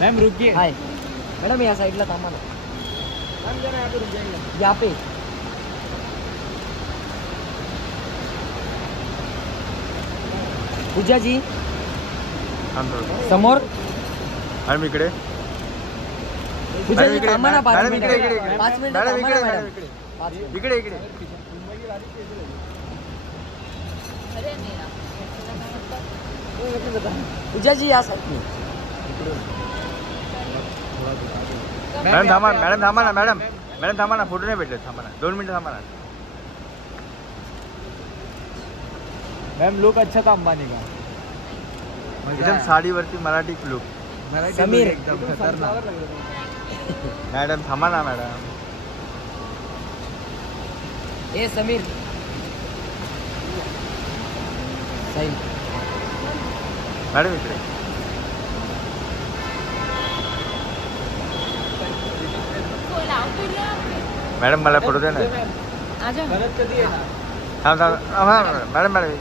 Ma'am रुकिए। Hi madam, या साइडला थांबा ना. या पे पूजाजी समोर. मॅडम इकडे. पूजाजी थांबा ना 5 मॅडम मिनिट. इकडे इकडे 5 मिनिट मॅडम थांबा इकडे ना मॅडम मॅडम. इकडे इकडे इकडे. पूजाजी या साइडनी. मॅडम थांबा मॅडम थांबा ना मॅडम. मॅडम थांबा ना, फोटो नाही भेटले. थांबा ना 2 मिनिटं थांबा ना. मैम लुक अच्छा था अंबानी का। एकदम साडीवरती मराठी लुक. समीर. एकदम खतरनाक। मॅडम थांबा ना मॅडम. ए समीर. साई. मॅडम इकडे. मॅडम मला फोटो द्या ना. गलत कधी आहे ना। थांब थांब मॅडम मॅडम